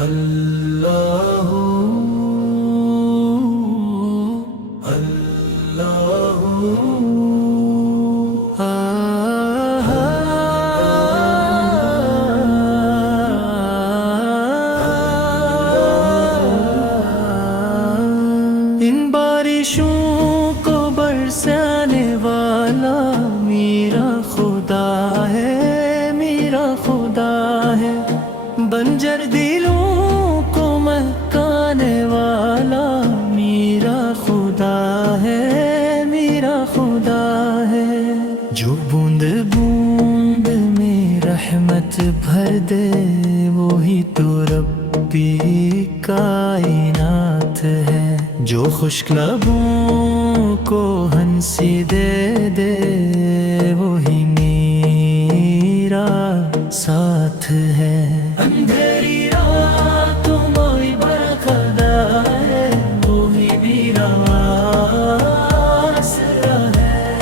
اللہ اللہ ان بارشوں کو برسانے والا میرا خدا ہے، میرا خدا ہے۔ بنجر دلوں کو مہکانے والا میرا خدا ہے، میرا خدا ہے۔ جو بوند بوند میں رحمت بھر دے وہی تو ربی کائنات ہے۔ جو خشک لبوں کو ہنسی دے دے وہی میرا ساتھ ہے۔ اندھیری راتوں میں برقرار ہے وہی میرا آسرا ہے۔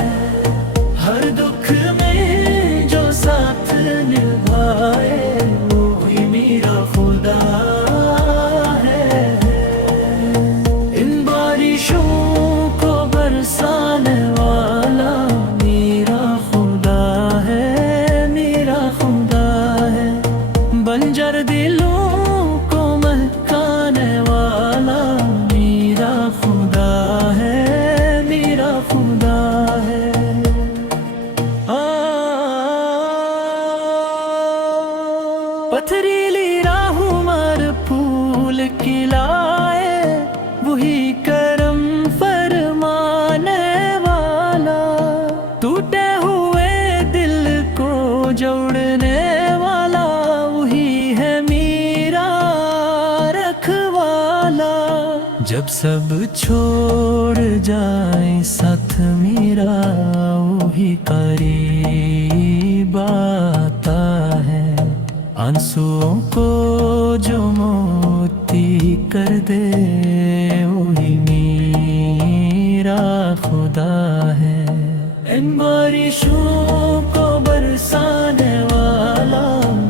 ہر دکھ میں جو ساتھ نبھائے وہی میرا خدا ہے۔ ان بارشوں کو برسانے والا میرا خدا ہے، میرا خدا ہے۔ بنجر دلوں کو مہکانے والا میرا خدا ہے، میرا خدا ہے۔ پتھریلی راہوں مر پھول کھلائے وہی کرم فرمانے والا۔ ٹوٹے ہوئے دل کو جوڑنے والا وہی ہے میرا رکھوالا۔ جب سب چھوڑ جائیں ساتھ میرا وہی قریب آتا ہے۔ آنسوؤں کو جو موتی کر دے وہی میرا خدا ہے۔ ان بارشوں کو برسانے والا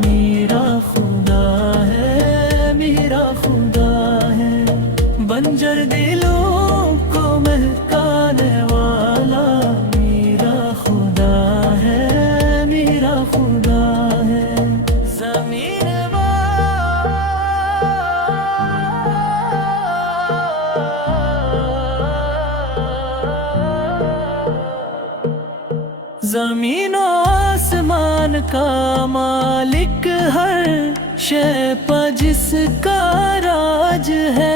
میرا خدا ہے، میرا خدا ہے۔ بنجر دلوں کو مہکانے والا میرا خدا ہے، میرا خدا ہے۔ زمین زمین و آسمان کا مالک ہر شے پہ جس کا راج ہے۔